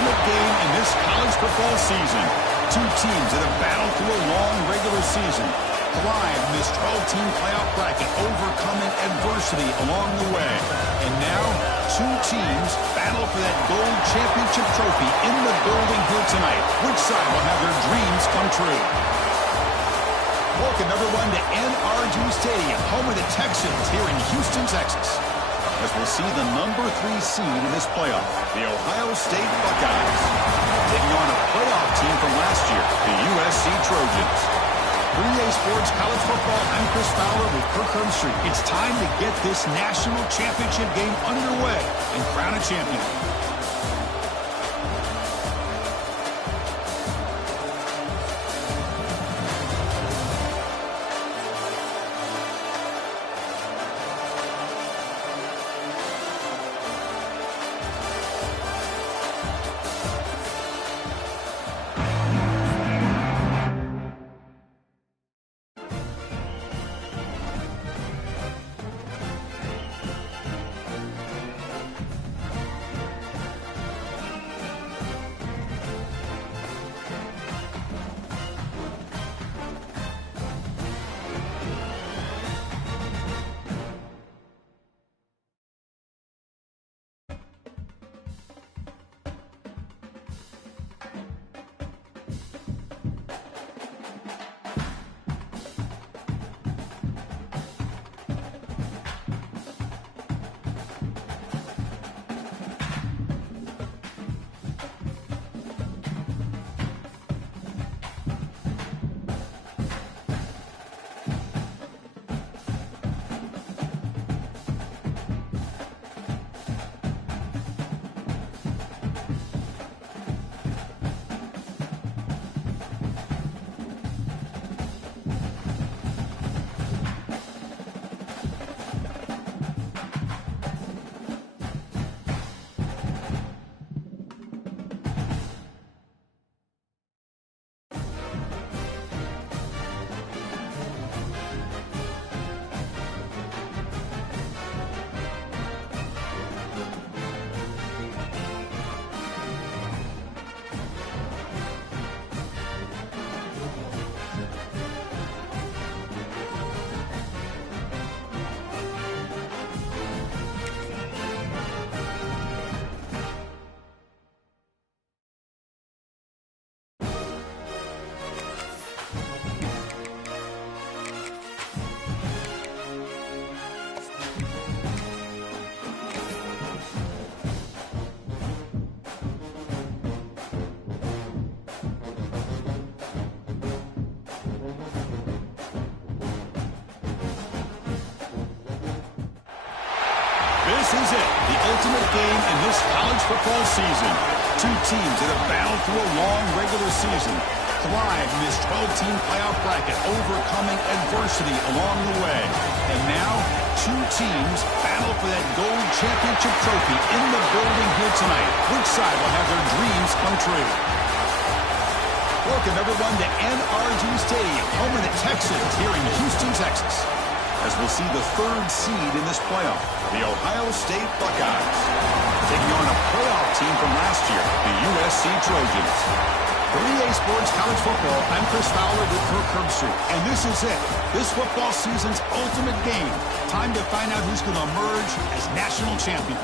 ultimate game in this college football season. Two teams that have battled through a long regular season, thrived in this 12-team playoff bracket, overcoming adversity along the way. And now, two teams battle for that gold championship trophy in the building here tonight. Which side will have their dreams come true? Welcome, everyone, to NRG Stadium, home of the Texans here in Houston, Texas, as we'll see the number 3 seed in this playoff, the Ohio State Buckeyes, taking on a playoff team from last year, the USC Trojans. For EA Sports College Football, I'm Chris Fowler with Kirk Herbstreit. It's time to get this national championship game underway and crown a champion. This is it, the ultimate game in this college football season. Two teams that have battled through a long regular season, thrived in this 12-team playoff bracket, overcoming adversity along the way. And now, two teams battle for that gold championship trophy in the building here tonight. Which side will have their dreams come true? Welcome, everyone, to NRG Stadium, home of the Texans here in Houston, Texas, as we'll see the 3rd seed in this playoff, the Ohio State Buckeyes, taking on a playoff team from last year, the USC Trojans. For EA Sports College Football, I'm Chris Fowler with Kirk Herbstreit, and this is it, this football season's ultimate game. Time to find out who's going to emerge as national champion.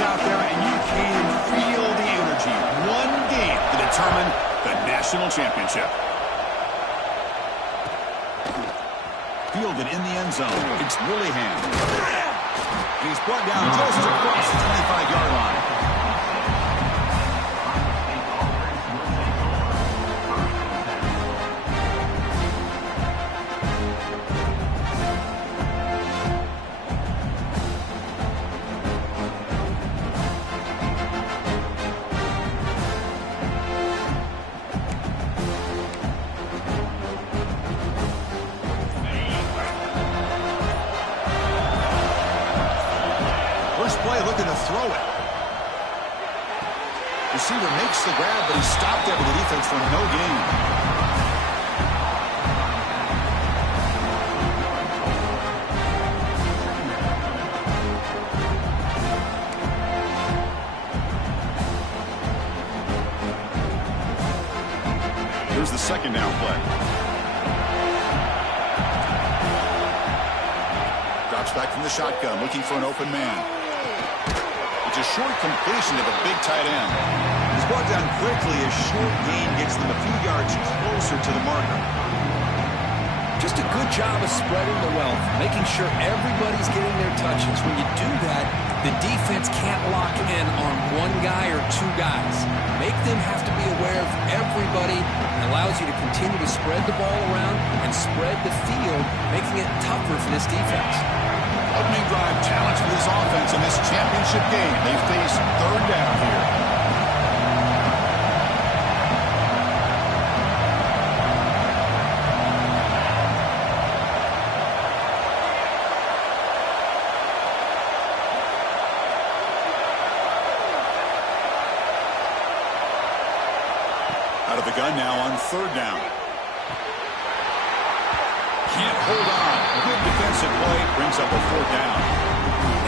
Out there, and you can feel the energy. One game to determine the national championship. Fielded in the end zone. It's Willingham. He's brought down just across the 25-yard line. Play looking to throw it. Receiver makes the grab, but he's stopped there with the defense for no gain. Here's the second down play. Drops back from the shotgun, looking for an open man. It's a short completion to the big tight end. He's brought down quickly. A short gain gets them a few yards closer to the marker. Just a good job of spreading the wealth, making sure everybody's getting their touches. When you do that, the defense can't lock in on one guy or two guys. Make them have to be aware of everybody. It allows you to continue to spread the ball around and spread the field, making it tougher for this defense. Opening drive challenge for this offense in this championship game. They face third down here. Out of the gun now on third down. Can't hold on. Good defensive play brings up a fourth down.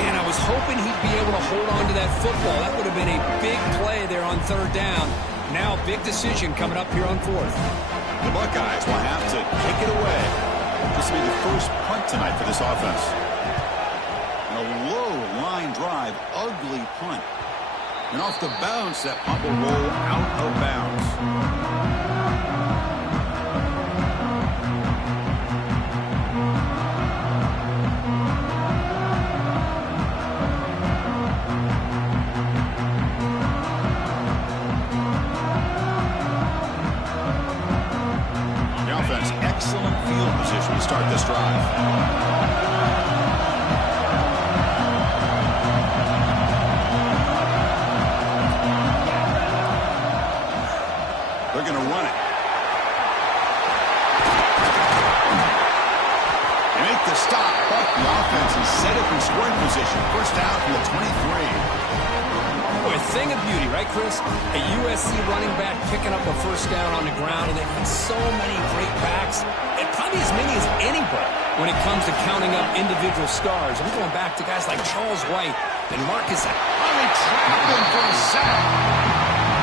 And I was hoping he'd be able to hold on to that football. That would have been a big play there on third down. Now big decision coming up here on fourth. The Buckeyes will have to kick it away. This will be the first punt tonight for this offense. And a low line drive, ugly punt. And off the bounce, that punt will roll out of bounds. The offense, excellent field position to start this drive. They're going to run it. They make the stop, but the offense is set up in scoring position. First down from the 23. Boy, a thing of beauty, right, Chris? A USC running back picking up a first down on the ground, and they've got so many great backs, and probably as many as anybody when it comes to counting up individual stars. I'm going back to guys like Charles White and Marcus. Finally trapped him for a sack.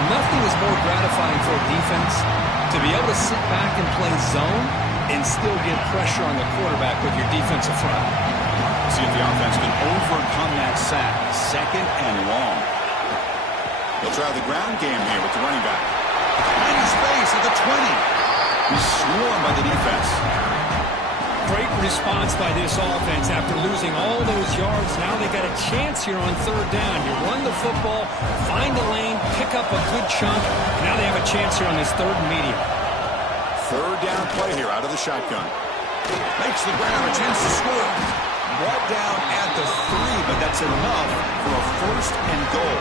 Nothing is more gratifying for a defense to be able to sit back and play zone and still get pressure on the quarterback with your defensive front. See if the offense can overcome that sack. Second and long. They'll try the ground game here with the running back. In space at the 20. He's swarmed by the defense. Great response by this offense after losing all those yards. Now they got a chance here on third down. You run the football, find a lane, pick up a good chunk. Now they have a chance here on this third and medium. Third down play here out of the shotgun. Makes the ground, a chance to score. Brought down at the 3, but that's enough for a first and goal.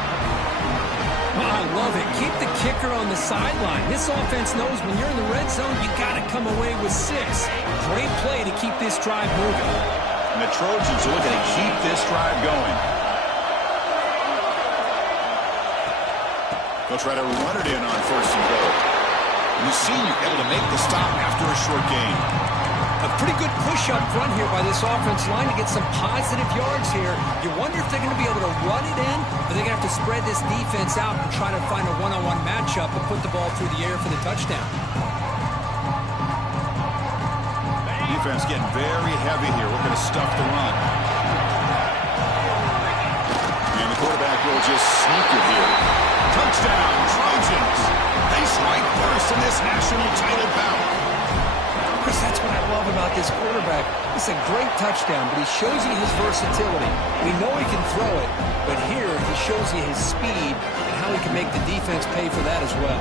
Oh, I love it. Keep the kicker on the sideline. This offense knows when you're in the red zone, you got to come away with 6. Great play to keep this drive moving. And the Trojans are looking to keep this drive going. They'll try to run it in on first and goal. And the senior able to make the stop after a short gain. A pretty good push up front here by this offense line to get some positive yards here. You wonder if they're going to be able to run it in, or they're going to have to spread this defense out and try to find a one-on-one matchup and put the ball through the air for the touchdown. Defense getting very heavy here, looking to stuff the run. And the quarterback will just sneak it here. Touchdown, Trojans! They strike first in this national title bout. Chris, that's what I love about this quarterback. It's a great touchdown, but he shows you his versatility. We know he can throw it, but here he shows you his speed and how he can make the defense pay for that as well.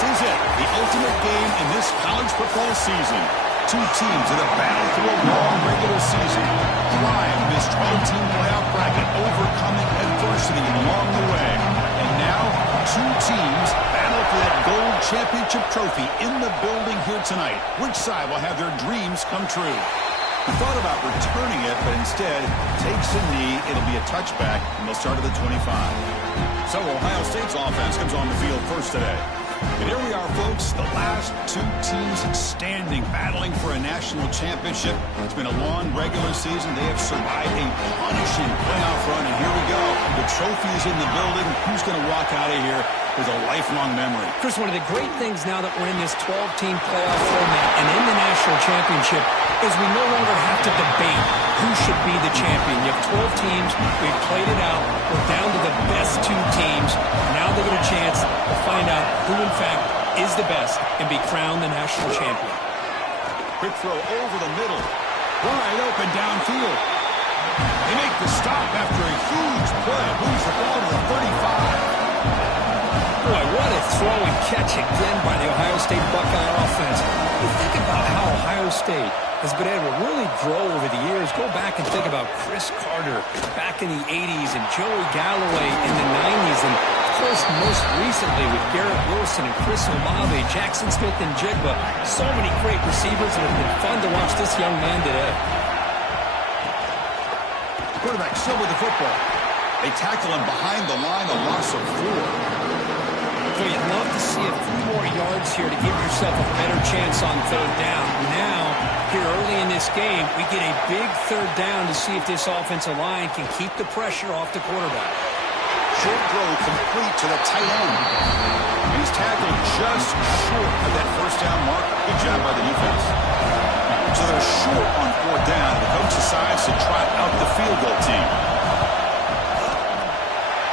is it, the ultimate game in this college football season. Two teams that have battled through a long regular season, climbed this 12-team playoff bracket, overcoming adversity along the way. And now, two teams battle for that gold championship trophy in the building here tonight. Which side will have their dreams come true? He thought about returning it, but instead takes a knee. It'll be a touchback, and they'll start at the 25. So Ohio State's offense comes on the field first today. And here we are, folks, the last two teams standing, battling for a national championship. It's been a long regular season. They have survived a punishing playoff run, and here we go. The trophy is in the building. Who's going to walk out of here with a lifelong memory? Chris, one of the great things now that we're in this 12-team playoff format and in the national championship is we no longer have to debate who should be the champion. You have 12 teams. We've played it out. We're down to the best two teams. Now they get a chance to find out who, in fact, is the best and be crowned the national champion. Quick throw over the middle. Wide open downfield. They make the stop after a huge play. Moves the ball to the 35. Boy, what a throw and catch again by the Ohio State Buckeye offense. You think about how Ohio State has been able to really grow over the years. Go back and think about Chris Carter back in the 80s and Joey Galloway in the 90s. And, of course, most recently with Garrett Wilson and Chris Olave, Jackson Smith and Jigba. So many great receivers, and it's been fun to watch this young man today. Quarterback still with the football. They tackle him behind the line, a loss of 4. So you'd love to see a few more yards here to give yourself a better chance on third down. Now, here early in this game, we get a big third down to see if this offensive line can keep the pressure off the quarterback. Short throw complete to the tight end. He's tackled just short of that first down mark. Good job by the defense. So they're short on fourth down. The coach decides to trot out the field goal team.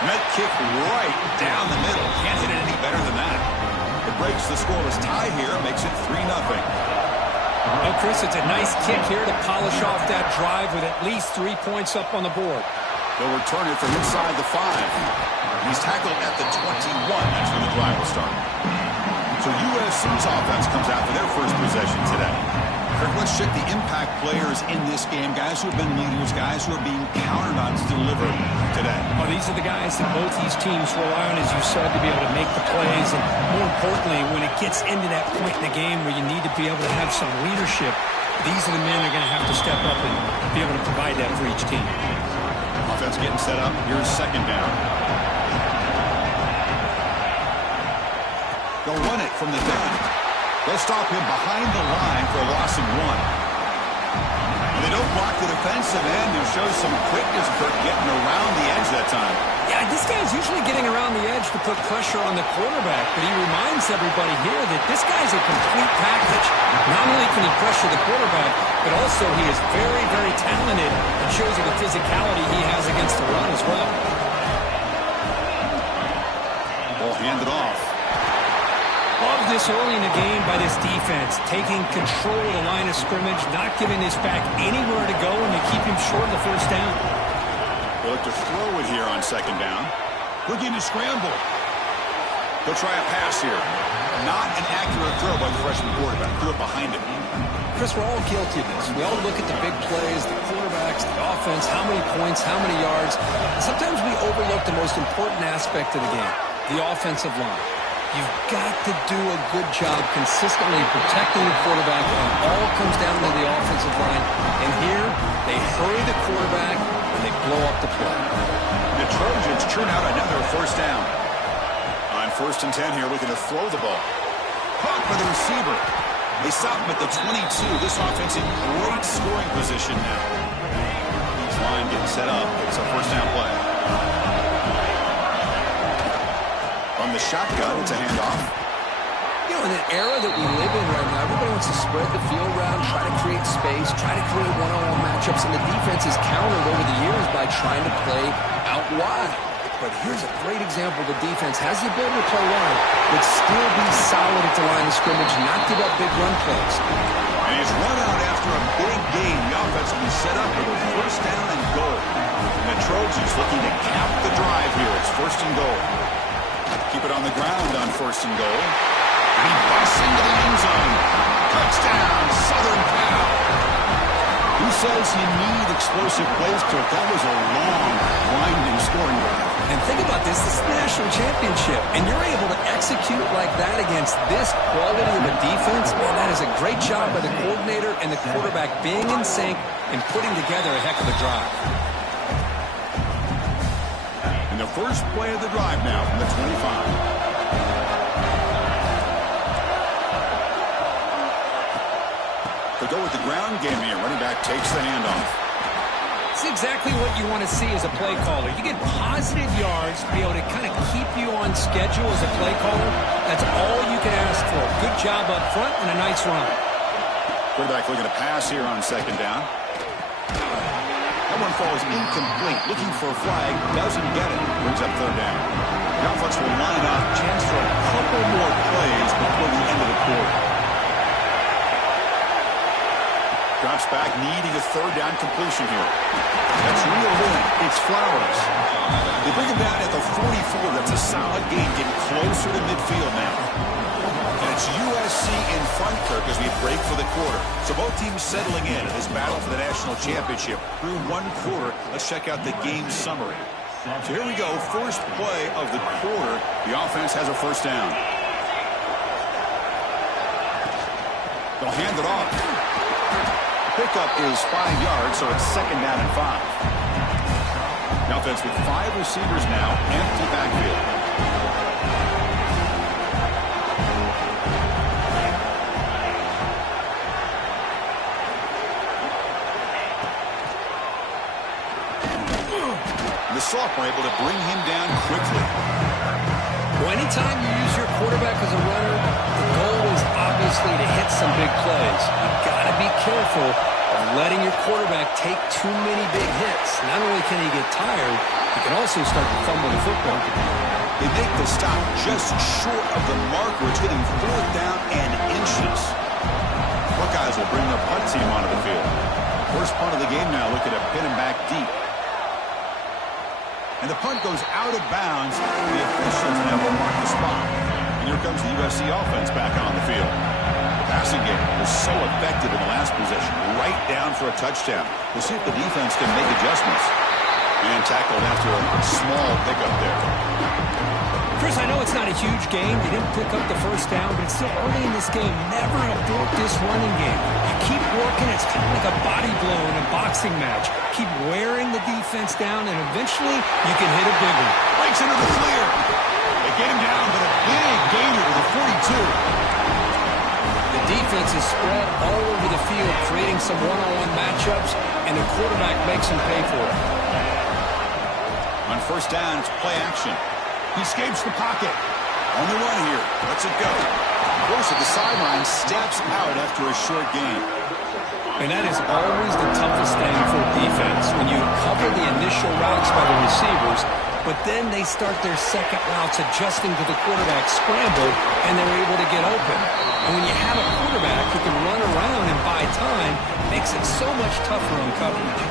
Net kick right down the middle. Can't hit it any better than that. It breaks the scoreless tie here, makes it 3-0. Well, Chris, it's a nice kick here to polish off that drive with at least 3 points up on the board. They'll return it from inside the 5. He's tackled at the 21. That's where the drive will start. So USC's offense comes out for their first possession today. Kirk, let's check the impact players in this game. Guys who have been leaders, guys who are being counted on to deliver today. Well, these are the guys that both these teams rely on, as you said, to be able to make the plays. And more importantly, when it gets into that point in the game where you need to be able to have some leadership, these are the men that are going to have to step up and be able to provide that for each team. Offense getting set up. Here's second down. They'll run it from the gun. They'll stop him behind the line for a loss of 1. And they don't block the defensive end, who shows some quickness, Kirk, getting around the edge that time. Yeah, this guy's usually getting around the edge to put pressure on the quarterback, but he reminds everybody here that this guy's a complete package. Not only can he pressure the quarterback, but also he is very, very talented and shows you the physicality he has against the run as well. Ball handed off. Love this early in the game by this defense, taking control of the line of scrimmage, not giving this back anywhere to go, and they keep him short of the first down. They'll look to throw it here on second down. Looking to scramble. They'll try a pass here. Not an accurate throw by the freshman quarterback. Threw it behind him. Chris, we're all guilty of this. We all look at the big plays, the quarterbacks, the offense, how many points, how many yards. Sometimes we overlook the most important aspect of the game, the offensive line. You've got to do a good job consistently protecting the quarterback, and it all comes down to the offensive line. And here, they hurry the quarterback, and they blow up the play. The Trojans churn out another first down. On 1st and 10 here, looking to throw the ball. Caught by the receiver. They stop him at the 22. This offense in great scoring position now. This line getting set up. It's a first down play. From the shotgun, it's a handoff. You know, in an era that we live in right now, everybody wants to spread the field around, try to create space, try to create one-on-one matchups, and the defense is countered over the years by trying to play out wide. But here's a great example. The defense has the ability to play wide, but still be solid at the line of scrimmage, not give up big run plays. And he's run out after a big gain. The offense will be set up with a first down and goal. And the Trojans looking to cap the drive here. It's 1st and goal. Keep it on the ground on 1st and goal. He busts into the end zone. Touchdown, Southern Cal. Who says you need explosive plays, Kirk? That was a long, winding scoring drive. And think about this. This is the national championship, and you're able to execute like that against this quality of a defense. Man, that is a great job by the coordinator and the quarterback being in sync and putting together a heck of a drive. And the first play of the drive now from the 25. To go with the ground game here. Running back takes the handoff. It's exactly what you want to see as a play caller. You get positive yards to be able to kind of keep you on schedule as a play caller. That's all you can ask for. Good job up front and a nice run. Quarterback looking to pass here on second down. That one falls incomplete. Looking for a flag. Doesn't get it. Brings up third down. The offense will line up. Chance for a couple more plays before the end of the quarter. Drops back, needing a third down completion here. That's real win. It's Flowers. They bring him down at the 44. That's a solid gain, getting closer to midfield now. And it's USC in front, Kirk, as we break for the quarter. So both teams settling in this battle for the national championship. Through one quarter, let's check out the game summary. So here we go, first play of the quarter. The offense has a first down. They'll hand it off. Pickup is 5 yards, so it's second down and 5. The offense with 5 receivers now, empty backfield. The sophomore able to bring him down quickly. Well, anytime you use your quarterback as a runner, the goal is obviously to hit some big plays. You've got to be careful of letting your quarterback take too many big hits. Not only can he get tired, he can also start to fumble the football. They make the stop just short of the marker. It's hitting fourth down and inches. Buckeyes will bring their punt team onto the field. First punt of the game now, looking to pin him back deep. And the punt goes out of bounds. The officials now will mark the spot. And here comes the USC offense back on the field. The passing game was so effective in the last possession. Right down for a touchdown. We'll see if the defense can make adjustments. And tackled after a small pickup there. Chris, I know it's not a huge game. They didn't pick up the first down, but it's still early in this game. Never abort this running game. You keep working. It's kind of like a body blow in a boxing match. Keep wearing the defense down, and eventually you can hit a big one. Breaks into the clear. They get him down, but a big gainer to the 42. The defense is spread all over the field, creating some one-on-one matchups, and the quarterback makes them pay for it. On first down, it's play action. He escapes the pocket. On the run here. Lets it go. Goes to the sideline, steps out after a short gain. And that is always the toughest thing for defense, when you cover the initial routes by the receivers, but then they start their second routes adjusting to the quarterback scramble, and they're able to get open. And when you have a quarterback who can run around and buy time, it makes it so much tougher on coverage.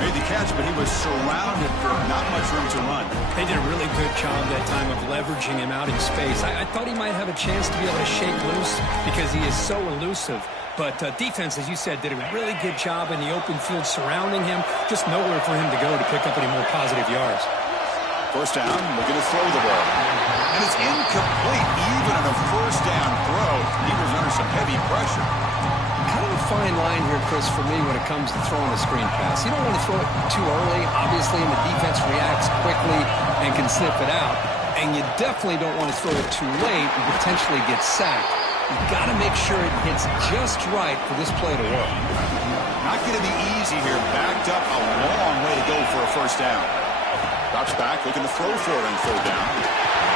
Made the catch, but he was surrounded for not much room to run. They did a really good job that time of leveraging him out in space. I thought he might have a chance to be able to shake loose because he is so elusive. But defense, as you said, did a really good job in the open field surrounding him. Just nowhere for him to go to pick up any more positive yards. First down, looking to throw the ball. And it's incomplete, even on a first down throw. He was under some heavy pressure. Kind of a fine line here, Chris, for me when it comes to throwing a screen pass. You don't want to throw it too early, obviously, and the defense reacts quickly and can sniff it out. And you definitely don't want to throw it too late and potentially get sacked. You've got to make sure it hits just right for this play to work. Not going to be easy here. Backed up a long way to go for a first down. Drops back, looking to throw for it on third down.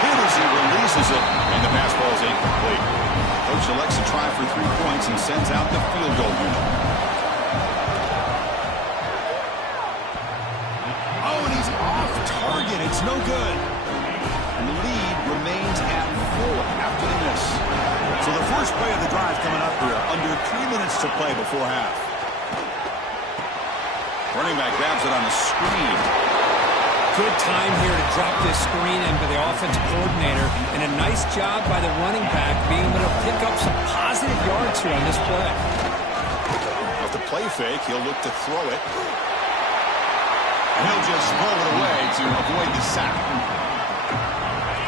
Hit as he releases it, and the pass ball is incomplete. Coach elects to try for 3 points and sends out the field goal unit. Oh, and he's off target. It's no good. And the lead remains at 4 after the miss. So the first play of the drive coming up here. Under 3 minutes to play before half. Running back grabs it on the screen. Good time here to drop this screen in by the offensive coordinator, and a nice job by the running back being able to pick up some positive yards here on this play. With the play fake, he'll look to throw it. And he'll just roll it away to avoid the sack.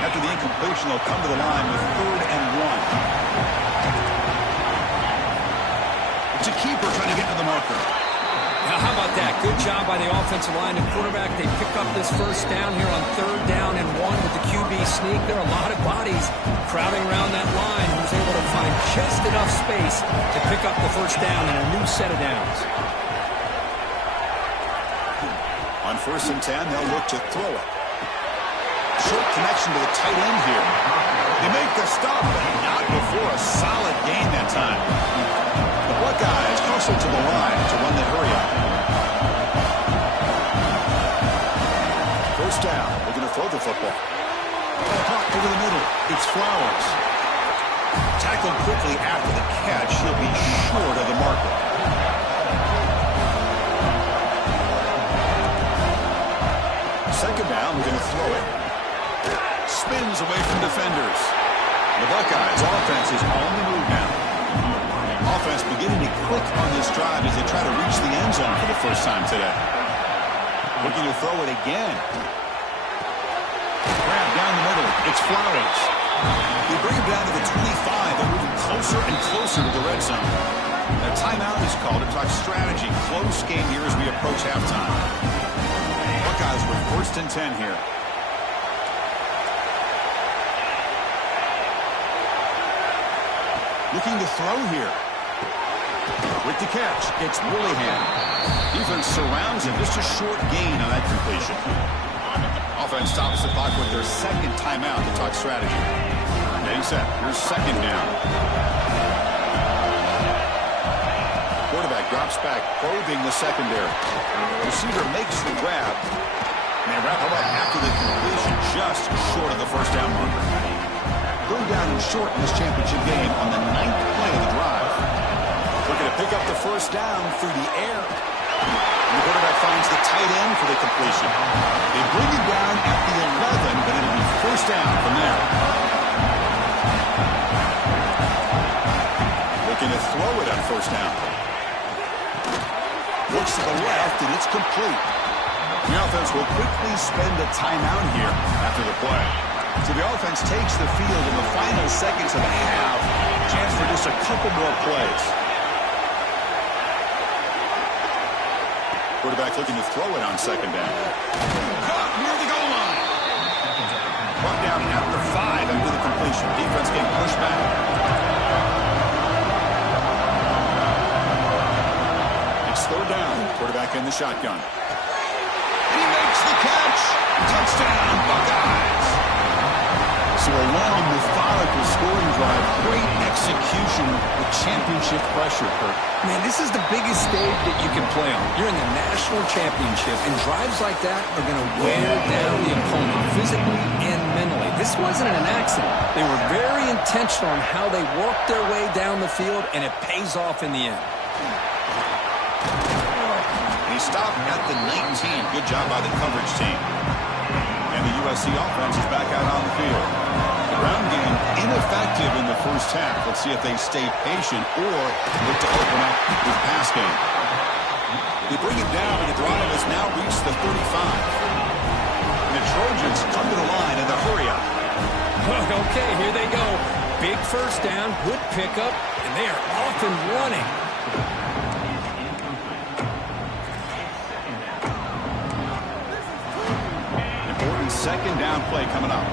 After the incompletion, they'll come to the line with 3rd and 1. It's a keeper trying to get to the marker. Now, how about that? Good job by the offensive line and quarterback. They pick up this first down here on 3rd down and 1 with the QB sneak. There are a lot of bodies crowding around that line. Who's able to find just enough space to pick up the first down and a new set of downs. On 1st and 10, they'll look to throw it. Short connection to the tight end here. They make the stop, but not before a solid gain that time. The Buckeyes hustle to the line to run the hurry up. 1st down. They're going to throw the football. Caught over the middle. It's Flowers. Tackled quickly after the catch. He'll be short of the marker. Second down, we're going to throw it. Spins away from defenders. The Buckeyes offense is on the move now. Offense beginning to click on this drive as they try to reach the end zone for the first time today. Looking to throw it again. Grab down the middle. It's Flowers. They bring him down to the 25. They're moving closer and closer to the red zone. A timeout is called to talk strategy. Close game here as we approach halftime. Buckeyes with 1st and 10 here. Looking to throw here. With the catch, it's Willingham. Defense surrounds him. Just a short gain on that completion. Offense stops the clock with their 2nd timeout to talk strategy. Getting set. Here's 2nd down. Quarterback drops back, probing the secondary. Receiver makes the grab. And they wrap him up after the completion, just short of the first down marker. 3rd down and short in this championship game on the 9th play of the drive. Looking to pick up the first down through the air. And the quarterback finds the tight end for the completion. They bring him down at the 11, but it'll be first down from there. Looking to throw it on first down. Looks to the left, and it's complete. The offense will quickly spend a timeout here after the play. So the offense takes the field in the final seconds of the half. Chance for just a couple more plays. Quarterback looking to throw it on 2nd down. Caught near the goal line. Brought down at the 5 after the completion. Defense getting pushed back. It's 3rd down. Quarterback in the shotgun. He makes the catch. Touchdown, Buckeyes. So a long, methodical scoring drive. Great execution with championship pressure, Kurt. Man, this is the biggest stage that you can play on. You're in the national championship, and drives like that are going to wear down the opponent physically and mentally. This wasn't an accident. They were very intentional on how they worked their way down the field, and it pays off in the end. He stopped at the 19. Good job by the coverage team. And the USC offense is back out on the field. The ground game ineffective in the first half. Let's see if they stay patient or look to open up with pass game. They bring it down, and the drive has now reached the 35. And the Trojans come to the line in the hurry up. Okay, here they go. Big first down, good pickup, and they are off and running. Important 2nd down play coming up.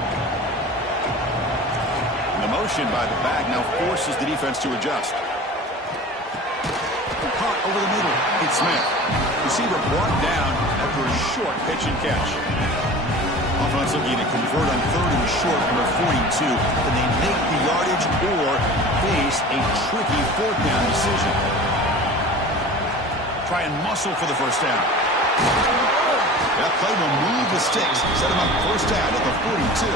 And the motion by the back now forces the defense to adjust. Caught over the middle. It's Smith. Receiver brought down after a short pitch and catch. Offense looking to convert on 3rd and short, number 42. Can they make the yardage or face a tricky 4th down decision? Try and muscle for the first down. That play will move the sticks. Set him up first down at the 42.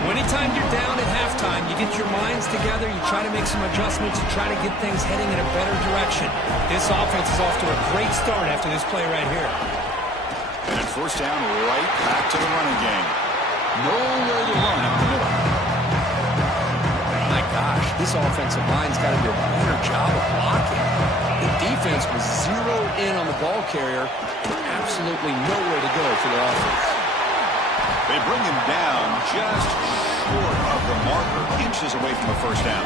Well, anytime you're down at halftime, you get your minds together, you try to make some adjustments, you try to get things heading in a better direction. This offense is off to a great start after this play right here. And at first down, right back to the running game. Nowhere to run up the middle. My gosh, this offensive line's got to do a better job of blocking. The defense was zeroed in on the ball carrier and absolutely nowhere to go for the offense. They bring him down just short of the marker, inches away from a first down.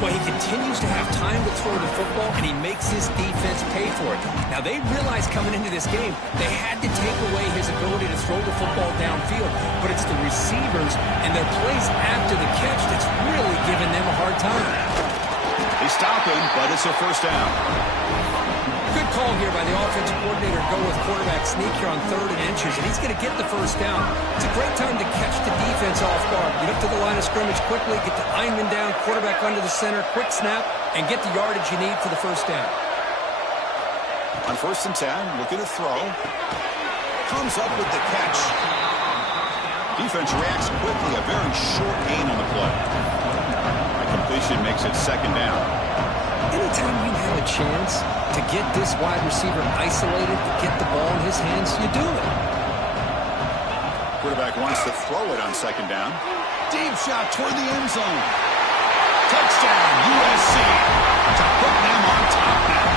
Well, he continues to have time to throw the football, and he makes his defense pay for it. Now, they realized coming into this game they had to take away his ability to throw the football downfield, but it's the receivers and their plays after the catch that's really giving them a hard time. They stop him, but it's a first down. Good call here by the offensive coordinator to go with quarterback sneak here on 3rd and inches, and he's going to get the first down. It's a great time to catch the defense off guard. Get up to the line of scrimmage quickly, get the lineman down, quarterback under the center, quick snap, and get the yardage you need for the first down. On 1st and 10, looking to throw. Comes up with the catch. Defense reacts quickly, a very short gain on the play. That completion makes it 2nd down. Anytime you have a chance to get this wide receiver isolated, to get the ball in his hands, you do it. Quarterback wants to throw it on 2nd down. Deep shot toward the end zone. Touchdown, USC. To put them on top now.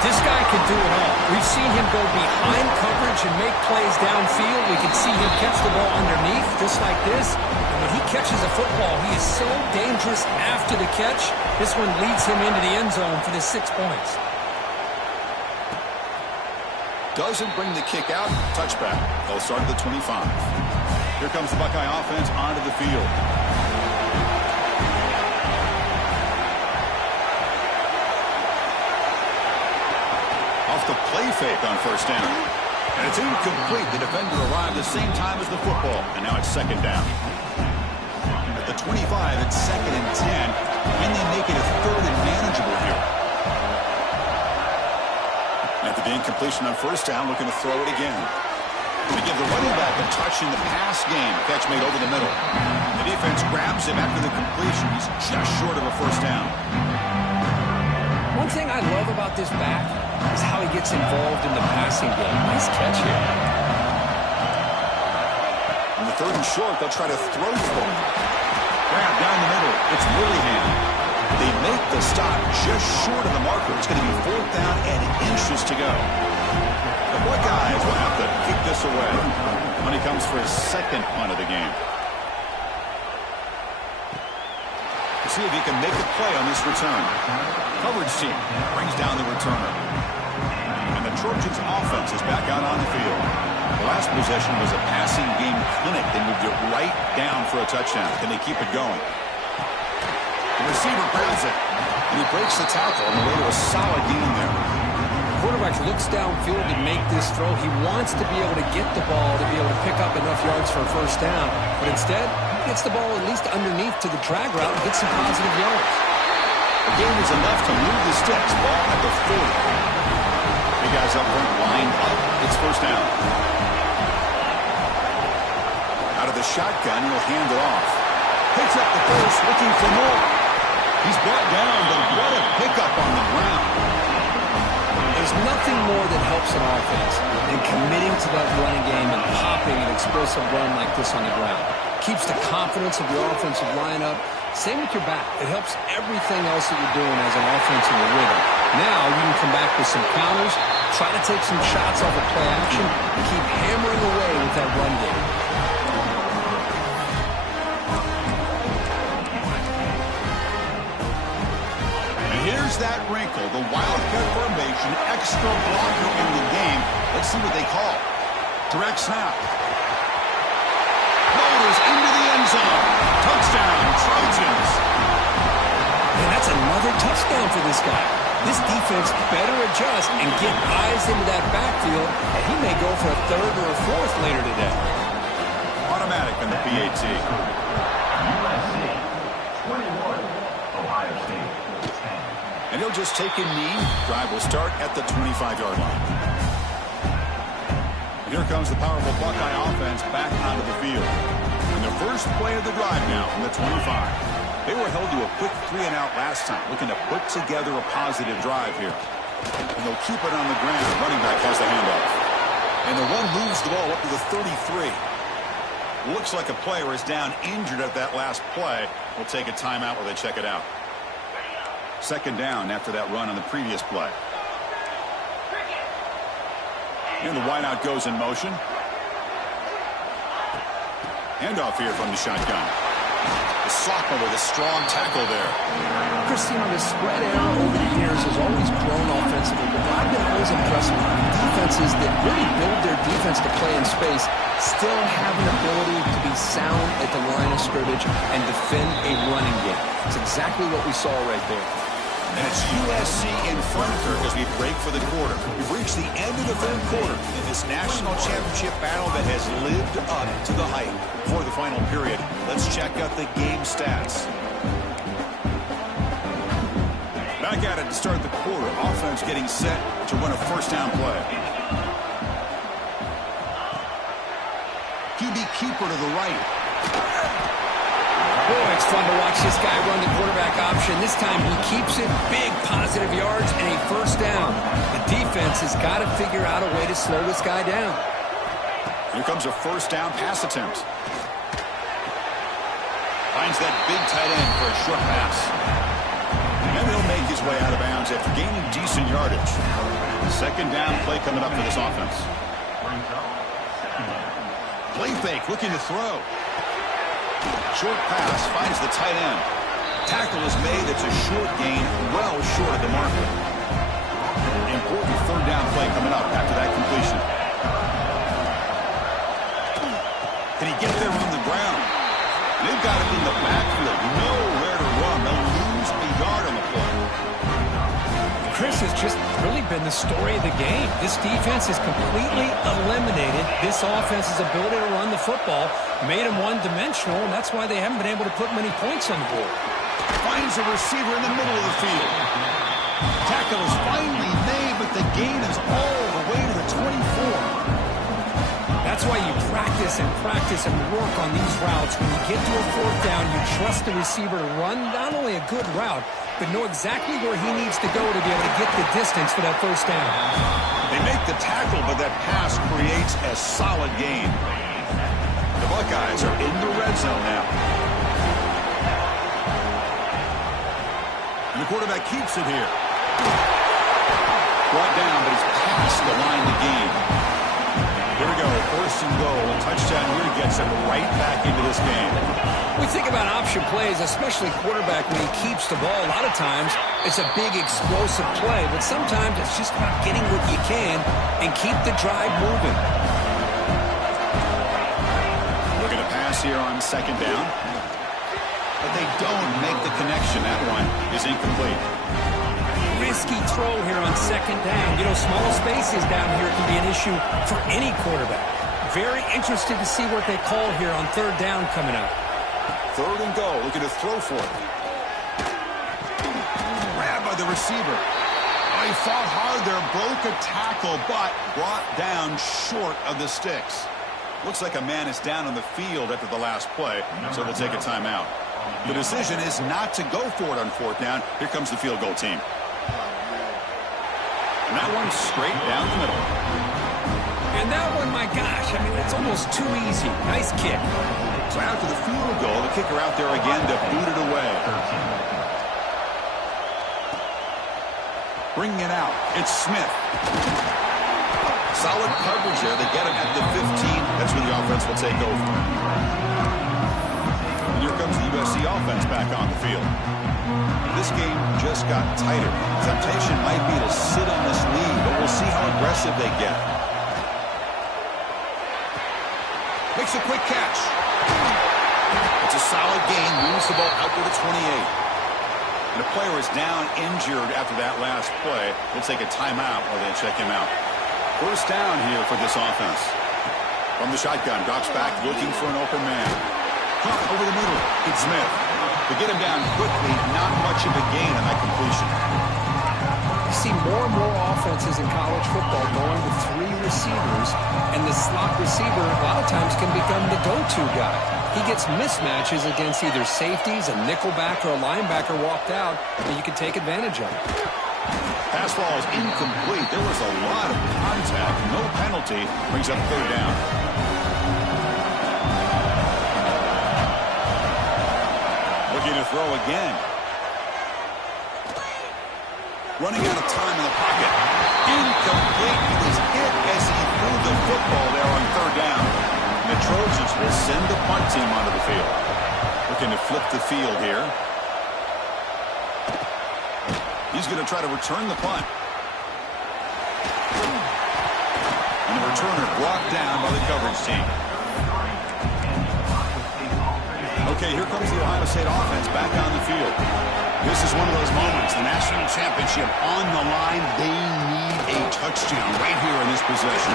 This guy can do it all. We've seen him go behind coverage and make plays downfield. We can see him catch the ball underneath, just like this. And when he catches a football, he is so dangerous after the catch. This one leads him into the end zone for the 6 points. Doesn't bring the kick out. Touchback. They'll start at the 25. Here comes the Buckeye offense onto the field. Off the play fake on 1st down. And it's incomplete. The defender arrived the same time as the football. And now it's 2nd down. At the 25, it's 2nd and 10. And they make it a 3rd and manageable here. After the incompletion on 1st down, looking to throw it again. They give the running back a touch in the pass game. Catch made over the middle. The defense grabs him after the completion. He's just short of a 1st down. One thing I love about this back is how he gets involved in the passing game. Nice catch here. On the 3rd and short, they'll try to throw for him. Grab down the middle. It's Willingham. They make the stop just short of the marker. It's going to be 4th down and inches to go. The Buckeyes will have to kick this away when he comes for his 2nd punt of the game. We'll see if he can make a play on this return. Coverage team brings down the returner. And the Trojans' offense is back out on the field. The last possession was a passing game clinic. They moved it right down for a touchdown. Can they keep it going? The receiver grabs it, and he breaks the tackle on the way to a solid gain there. The quarterback looks downfield to make this throw. He wants to be able to get the ball to be able to pick up enough yards for a 1st down. But instead, he gets the ball at least underneath to the drag route and gets some positive yards. The gain is enough to move the sticks. Ball at the 40. Big guys up front lined up. It's 1st down. Out of the shotgun, he'll hand it off. Picks up the first, looking for more. He's brought down, but what a pickup on the ground. There's nothing more that helps an offense than committing to that running game and popping an explosive run like this on the ground. Keeps the confidence of your offensive lineup. Same with your back. It helps everything else that you're doing as an offense in the rhythm. Now you can come back with some counters, try to take some shots off of play action, and keep hammering away with that run game. Here's that wrinkle, the wildcat formation, extra blocker in the game. Let's see what they call. Direct snap. Motors into the end zone. Touchdown, Trojans. Man, that's another touchdown for this guy. This defense better adjust and get eyes into that backfield, and he may go for a 3rd or a 4th later today. Automatic in the PAT. USC, 21, Ohio State. And he'll just take a knee. Drive will start at the 25-yard line. Here comes the powerful Buckeye offense back onto the field. And the first play of the drive now from the 25. They were held to a quick 3-and-out last time, looking to put together a positive drive here. And they'll keep it on the ground. Running back has the handoff. And the run moves the ball up to the 33. Looks like a player is down injured at that last play. We'll take a timeout while they check it out. Second down after that run on the previous play. And the wideout goes in motion. Handoff here from the shotgun. The sophomore with a strong tackle there. Christine, the spread era over the years has always grown offensively, but what I've been always impressed with defenses that really build their defense to play in space still have an ability to be sound at the line of scrimmage and defend a running game. It's exactly what we saw right there. And it's USC in front here as we break for the quarter. We've reached the end of the third quarter in this national championship battle that has lived up to the hype. For the final period, let's check out the game stats. Back at it to start the quarter. Offense getting set to run a first down play. QB keeper to the right. Boy, it's fun to watch this guy run the quarterback option. This time he keeps it, big positive yards, and a first down. The defense has got to figure out a way to slow this guy down. Here comes a first down pass attempt. Finds that big tight end for a short pass. And he'll make his way out of bounds after gaining decent yardage. Second down play coming up for this offense. Play fake, looking to throw. Short pass finds the tight end. Tackle is made. It's a short gain, well short of the marker. Important third down play coming up after that completion. Can he get there on the ground? They've got him in the backfield. Nowhere to run. They'll lose a yard on the play. Chris has just really been the story of the game. This defense has completely eliminated this offense's ability to run the football, made them one-dimensional, and that's why they haven't been able to put many points on the board. Finds a receiver in the middle of the field. Tackle is finally made, but the gain is all the way to the 24. That's why you practice and work on these routes. When you get to a fourth down, you trust the receiver to run not only a good route, but know exactly where he needs to go to be able to get the distance for that first down. They make the tackle, but that pass creates a solid gain. The Buckeyes are in the red zone now. And the quarterback keeps it here. Brought down, but he's past the line to gain. Here we go, first and goal. A touchdown here gets him right back into this game. We think about option plays, especially quarterback when he keeps the ball. A lot of times, it's a big explosive play, but sometimes it's just about getting what you can and keep the drive moving. Looking to pass here on second down. But they don't make the connection. That one is incomplete. Risky throw here on second down. You know, small spaces down here can be an issue for any quarterback. Very interested to see what they call here on third down coming up. Third and goal, looking to throw for it. Grabbed by the receiver. Oh, he fought hard there, broke a tackle, but brought down short of the sticks. Looks like a man is down on the field after the last play, so we'll take a timeout. The decision is not to go for it on fourth down. Here comes the field goal team. And that one's straight down the middle. And that one, my gosh, I mean, it's almost too easy. Nice kick. So after the field goal, the kicker out there again to boot it away. Bringing it out, it's Smith. Solid coverage there. They get him at the 15. That's when the offense will take over. And here comes the USC offense back on the field. This game just got tighter. Temptation might be to sit on this lead, but we'll see how aggressive they get. Makes a quick catch. It's a solid gain. Moves the ball out to the 28. And the player is down injured after that last play. We'll take a timeout while they check him out. First down here for this offense. From the shotgun, drops back looking for an open man. Pump over the middle. It's Smith. To get him down quickly, not much of a gain on that completion. You see more and more offenses in college football going with three receivers, and the slot receiver a lot of times can become the go-to guy. He gets mismatches against either safeties, a nickelback, or a linebacker walked out, and you can take advantage of it. Pass ball is incomplete. There was a lot of contact. No penalty. Brings up third down. Looking to throw again. Running out of time in the pocket. Incomplete. He was hit as he threw the football there on third down. And the Trojans will send the punt team onto the field. Looking to flip the field here. He's going to try to return the punt. And the returner brought down by the coverage team. Okay, here comes the Ohio State offense back on the field. This is one of those moments. The national championship on the line. They need a touchdown right here in this possession.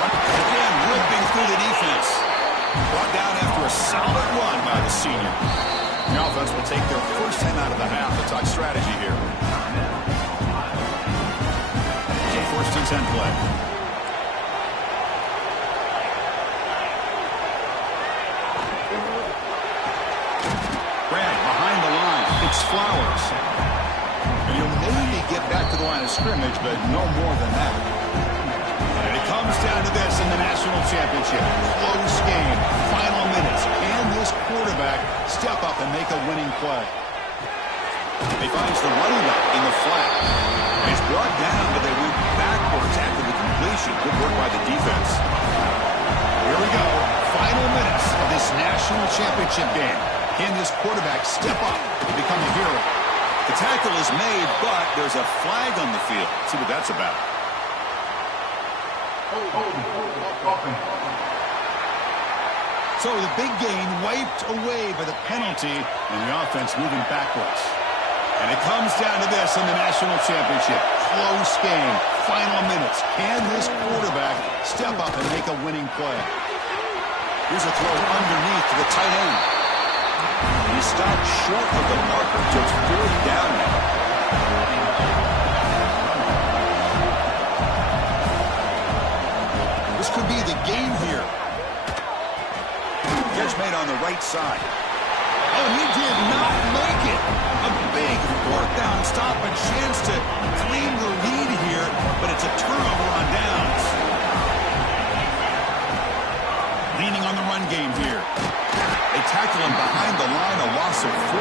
Again, ripping through the defense. Brought down after a solid run by the senior. The offense will take their first 10 out of the half to talk strategy here. It's a 1st and 10 play. Brad behind the line. It's Flowers. And he'll maybe get back to the line of scrimmage, but no more than that. And it comes down to this in the national championship. Close game. Final minutes. Can this quarterback step up and make a winning play? He finds the running back in the flat. He's brought down, but they went backwards after the completion. Good work by the defense. Here we go. Final minutes of this national championship game. Can this quarterback step up and become a hero? The tackle is made, but there's a flag on the field. Let's see what that's about. So the big gain wiped away by the penalty, and the offense moving backwards. And it comes down to this in the national championship. Close game. Final minutes. Can this quarterback step up and make a winning play? Here's a throw underneath to the tight end. He stopped short of the marker. Just 4th down now. This could be the game here. Catch made on the right side. Oh, he did not make it. A big 4th down stop, a chance to claim the lead here, but it's a turnover on downs. Leaning on the run game here. They tackle him behind the line, a loss of 4.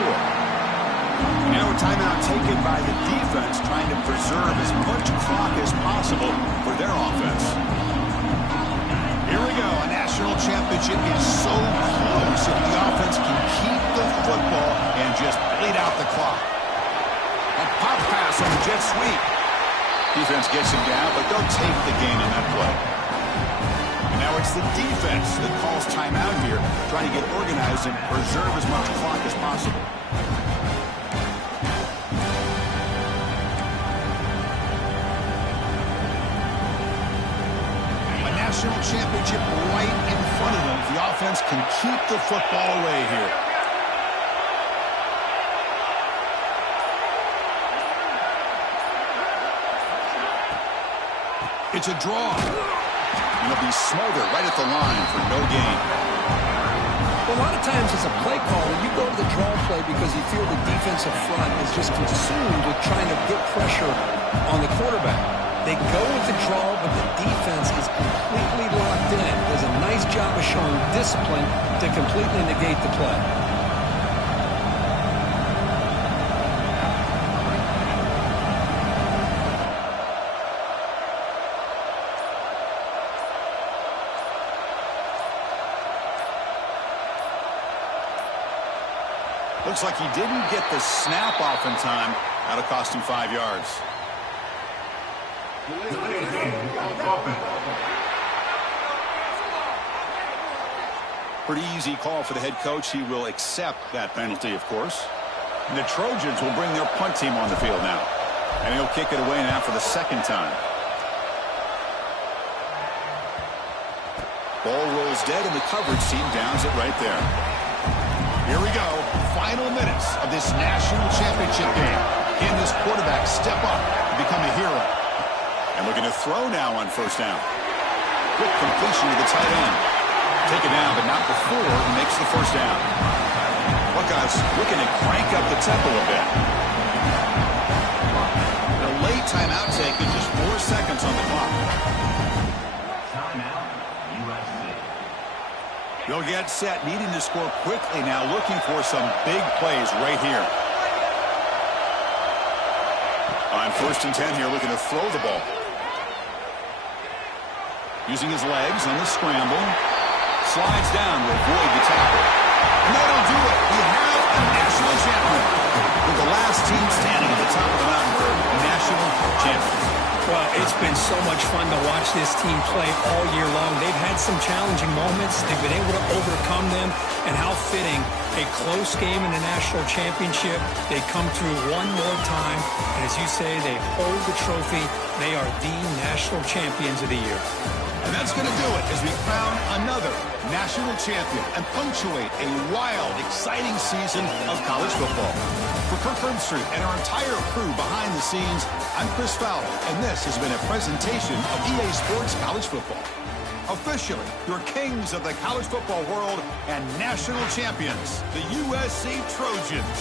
Now a timeout taken by the defense, trying to preserve as much clock as possible for their offense. Here we go. A national championship is so close if the offense can keep the football and just bleed out the clock. A pop pass on the jet sweep. Defense gets him down, but they'll take the gain in that play. And now it's the defense that calls timeout here, trying to get organized and preserve as much clock as possible. National championship right in front of them. The offense can keep the football away here. It's a draw. And it'll be smothered right at the line for no gain. Well, a lot of times as a play caller, you go to the draw play because you feel the defensive front is just consumed with trying to get pressure on the quarterback. They go with the draw, but the defense is completely locked in. Does a nice job of showing discipline to completely negate the play. Looks like he didn't get the snap off in time. That'll cost him 5 yards. Pretty easy call for the head coach. He will accept that penalty, of course. And the Trojans will bring their punt team on the field now. And he'll kick it away now for the 2nd time. Ball rolls dead, and the coverage team downs it right there. Here we go. Final minutes of this national championship game. Can this quarterback step up and become a hero? And looking to throw now on 1st down. Quick completion to the tight end. Take it down, but not before he makes the 1st down. Buckeyes looking to crank up the tempo a bit. timeout taken, just 4 seconds on the clock. Timeout, USC. They'll get set, needing to score quickly now, looking for some big plays right here. On 1st and 10 here, looking to throw the ball. Using his legs on the scramble. Slides down to avoid the tackle. And that'll do it. We have a national champion. With the last team standing at the top of the mountain for national champions. Well, it's been so much fun to watch this team play all year long. They've had some challenging moments. They've been able to overcome them. And how fitting, a close game in the national championship. They come through one more time. And as you say, they hold the trophy. They are the national champions of the year. And that's going to do it as we crown another national champion and punctuate a wild, exciting season of college football. For Kirk Herbstreit and our entire crew behind the scenes, I'm Chris Fowler, and this has been a presentation of EA Sports College Football. Officially, your kings of the college football world and national champions, the USC Trojans.